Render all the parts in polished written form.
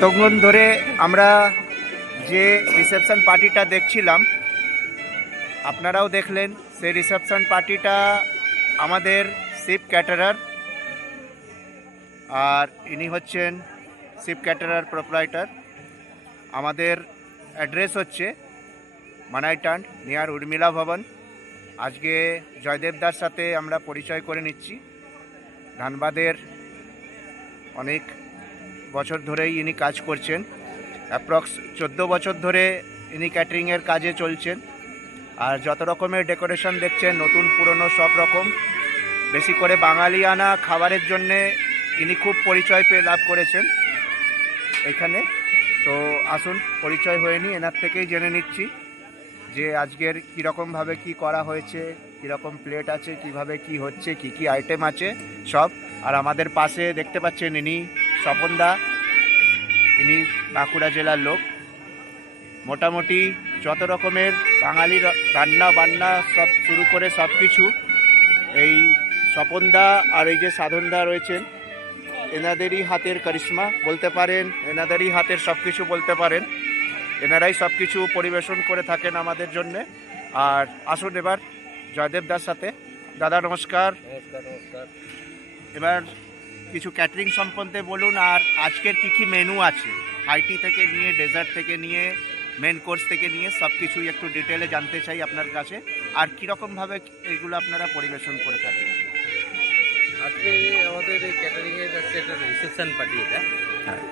এতক্ষণ ধরে আমরা যে রিসেপশন পার্টিটা দেখছিলাম, আপনারাও দেখলেন। সেই রিসেপশন পার্টিটা আমাদের শিব ক্যাটারার, আর ইনি হচ্ছেন শিব ক্যাটারার প্রোপ্রাইটার। আমাদের অ্যাড্রেস হচ্ছে মানাইটান্ড নিয়ার উর্মিলা ভবন। আজকে জয়দেবদার সাথে আমরা পরিচয় করে নিচ্ছি। ধানবাদের অনেক বছর ধরেই ইনি কাজ করছেন, অ্যাপ্রক্স 14 বছর ধরে ইনি ক্যাটারিংয়ের কাজে চলছেন। আর যত রকমের ডেকোরেশন দেখছেন, নতুন পুরনো সব রকম, বেশি করে বাঙালিয়ানা খাবারের জন্যে ইনি খুব পরিচয় লাভ করেছেন এখানে। তো আসুন পরিচয় হয়ে নি, এনার থেকেই জেনে নিচ্ছি যে আজকের কীরকমভাবে কি করা হয়েছে, কীরকম প্লেট আছে, কিভাবে কি হচ্ছে, কি কি আইটেম আছে সব। আর আমাদের পাশে দেখতে পাচ্ছেন ইনি স্বপনদা, ইনি বাঁকুড়া জেলার লোক। মোটামুটি যত রকমের বাঙালি রান্না বান্না সব শুরু করে সব কিছু এই স্বপনদা আর এই যে সাধনদা রয়েছেন, এনাদেরই হাতের কারিশমা বলতে পারেন, এনাদেরই হাতের সব কিছু বলতে পারেন। এনারাই সব কিছু পরিবেশন করে থাকেন আমাদের জন্যে। আর আসুন এবার জয়দেবদার সাথে। দাদা নমস্কার। নমস্কার। এবার কিছু ক্যাটারিং সম্বন্ধে বলুন, আর আজকের কি কি মেনু আছে, হাইটি থেকে নিয়ে ডেজার্ট থেকে নিয়ে মেন কোর্স থেকে নিয়ে সব কিছুই একটু ডিটেলে জানতে চাই আপনার কাছে। আর কীরকমভাবে এগুলো আপনারা পরিবেশন করে থাকেন? আজকে আমাদের এই ক্যাটারিংয়ের একটা রিসেপশন পার্টি এটা। হ্যাঁ।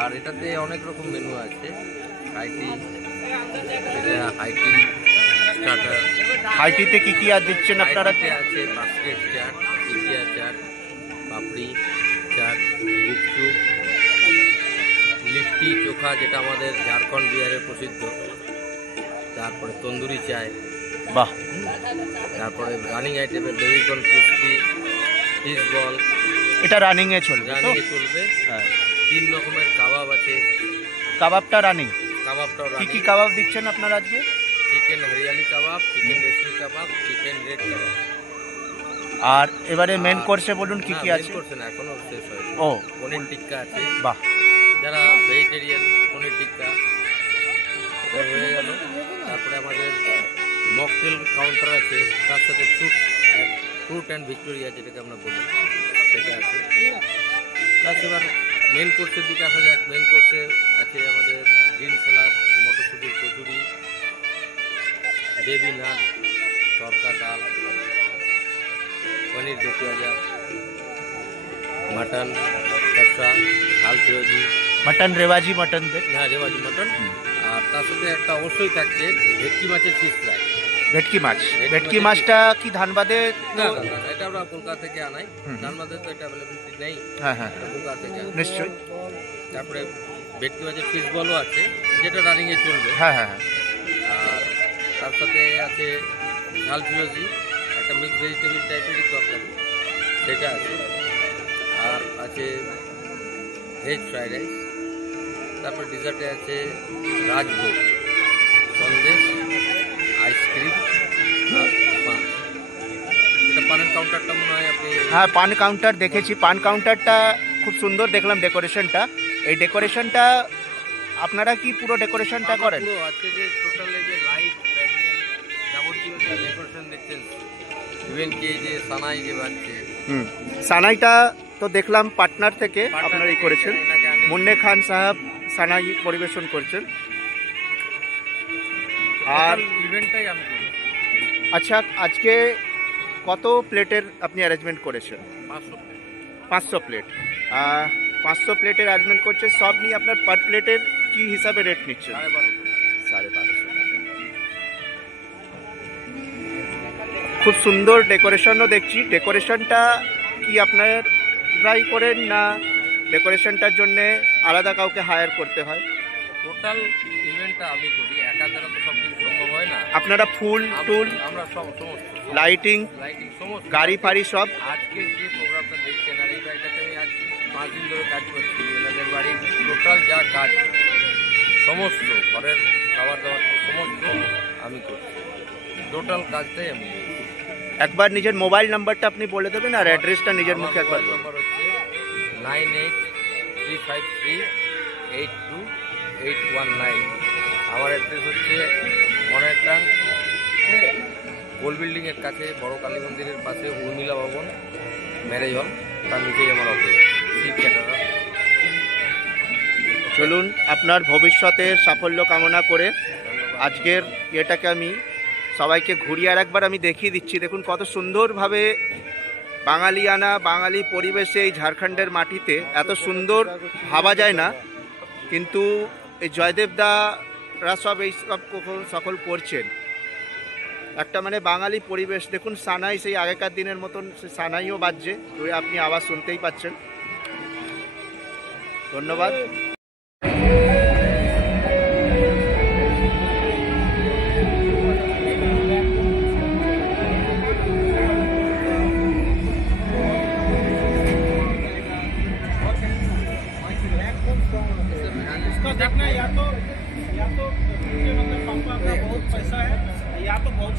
আর এটাতে অনেক রকম মেনু আছে। হাইটি, স্টার্টার। হাইটিতে কি কি আর দিচ্ছেন আপনারা? আছে বাস্কেট চাট, ইজিয়া চাট, পাপড়ি চাট, গুপচুপ, লিট্টি চোখা যেটা আমাদের ঝাড়খণ্ড বিহারের প্রসিদ্ধ, তারপরে তন্দুরি চায়, বাহ। তারপরে রানিং আইটেমের বেবিকর্ন ক্রিস্পি, ফিশ বল, এটা রানিংয়ে চলবে? রানিংয়ে চলবে। হ্যাঁ। 3 রকমের কাবাব আছে। কাবাবটা রানিং? কাবাবটাও কি রানিং। কি কাবাব দিচ্ছেন আপনারা আজকে? চিকেন হরিয়ালি কাবাব, চিকেন রেশমি কাবাব, চিকেন রেড কাবাব। আর এবারে মেন কোর্সে বলুন কি কি আছে? মেন কোর্সে না, এখনো শেষ হয়নি। ও, পনির টিক্কা আছে। বাহ। যারা ভেজিটেরিয়ান, পনির টিক্কা এটা হয়ে গেল। তারপরে আমাদের মকটেল কাউন্টার আছে, তার সাথে ফ্রুট অ্যান্ড ভিক্টোরিয়া যেটাকে আমরা বলি, সেটা আছে। প্লাস এবার মেন কোর্সের দিকে আসা যাক। মেন কোর্সে আছে আমাদের গ্রিন স্যালাড, মটরশুটির কচুরি, বেবি নান, তরকা ডাল, পনির দো পেঁয়াজা, মাটন কষা, ঝাল পেঁয়াজি, মটন রেওয়াজি মটন দে। হ্যাঁ, রেওয়াজি মটন। আর তার সাথে একটা অবশ্যই থাকছে ভেটকি মাছের ফিশ ফ্রাই। ভেটকি মাছ? ভেটকি মাছটা কি ধানবাদে? না, এটা আমরা কলকাতা থেকে আনাই। ধানবাদে তো এটা অ্যাভেলেবিলিটি নেই। হ্যাঁ হ্যাঁ, কলকাতা থেকে আনাই। নিশ্চয়ই। তারপরে ভেটকি মাছের ফিশ বলও আছে, যেটা রানিংয়ে চলবে। হ্যাঁ হ্যাঁ হ্যাঁ। আর তার সাথে আছে ঝাল পেঁয়াজি, একটা মিক্স ভেজিটেবল টাইপেরই তরকারি, সেটা আছে। আর আছে ভেজ ফ্রাইড রাইস। তারপর ডিজার্টে আছে রাজভোগ, সন্দেশ, আইসক্রিম আর পান। এটা পানের কাউন্টারটা মনে হয় আপনি? হ্যাঁ, পান কাউন্টার দেখেছি। পান কাউন্টারটা খুব সুন্দর দেখলাম ডেকোরেশনটা। এই ডেকোরেশনটা আপনারা কি পুরো ডেকোরেশনটা করেন? পুরো আছে, যে টোটাল এই যে লাইট, প্যান্ডেল, যাবতীয় যে ডেকোরেশন দেখছেন, ইভেন কি যে সানাই যে বাজছে। সানাইটা তো দেখলাম পাটনার থেকে আপনারা এই করেছেন, মুন্নে খান সাহেব সানাই পরিবেশন করছেন। আর ইভেন্টটাই আমি করি। আচ্ছা, আজকে কত প্লেটের আপনি অ্যারেঞ্জমেন্ট করেছেন? 500 প্লেট। 500 প্লেট। 500 প্লেটের অ্যারেঞ্জমেন্ট করছে, সব নিয়ে আপনার পার প্লেটের কি হিসাবে রেট নিচ্ছেন? 1250 টাকা। খুব সুন্দর ডেকোরেশনও দেখছি। ডেকোরেশনটা কি আপনারাই করেন, না ডেকোরেশনটার জন্য আলাদা কাউকে হায়ার করতে হয়? টোটাল ইভেন্টটা আমি করি, একা দ্বারা তো সব কিছু সম্ভব হয় না। আপনারা ফুল টুল, আমরা সমস্ত লাইটিং, সমস্ত গাড়ি ফাড়ি সব? আজকে যে প্রোগ্রামটা দেখছেন, আর এই বাড়িটাতে আমি আজ 5 দিন ধরে কাজ করছি। এনাদের বাড়ির টোটাল যা কাজ, সমস্ত ঘরের খাবার দাবার সমস্ত আমি করছি। টোটাল কাজটাই আমি করছি। একবার নিজের মোবাইল নাম্বারটা আপনি বলে দেবেন, আর অ্যাড্রেসটা নিজের মুখে একবার বলুন। নাম্বার হচ্ছে 9835380111। 828119। আমার অ্যাড্রেস হচ্ছে মনেরটাং গোল বিল্ডিংয়ের কাছে, বড় কালী মন্দিরের পাশে উর্মিলা ভবন ম্যারেজ হল, তার নিচেই আমার অফিস, শিব ক্যাটারার। চলুন আপনার ভবিষ্যতের সাফল্য কামনা করে আজকের এটাকে আমি সবাইকে ঘুরিয়ে আর একবার আমি দেখিয়ে দিচ্ছি। দেখুন কত সুন্দরভাবে বাঙালিয়ানা বাঙালি পরিবেশে এই ঝাড়খণ্ডের মাটিতে এত সুন্দর ভাবা যায় না, কিন্তু এই জয়দেবদারা সব এই সব সকল করছেন। একটা মানে বাঙালি পরিবেশ। দেখুন সানাই সেই আগেকার দিনের মতন সে সানাইও বাজছে, ওই আপনি আওয়াজ শুনতেই পাচ্ছেন। ধন্যবাদ। इसका देखना या तो मतलब पापा का बहुत पैसा है या तो बहुत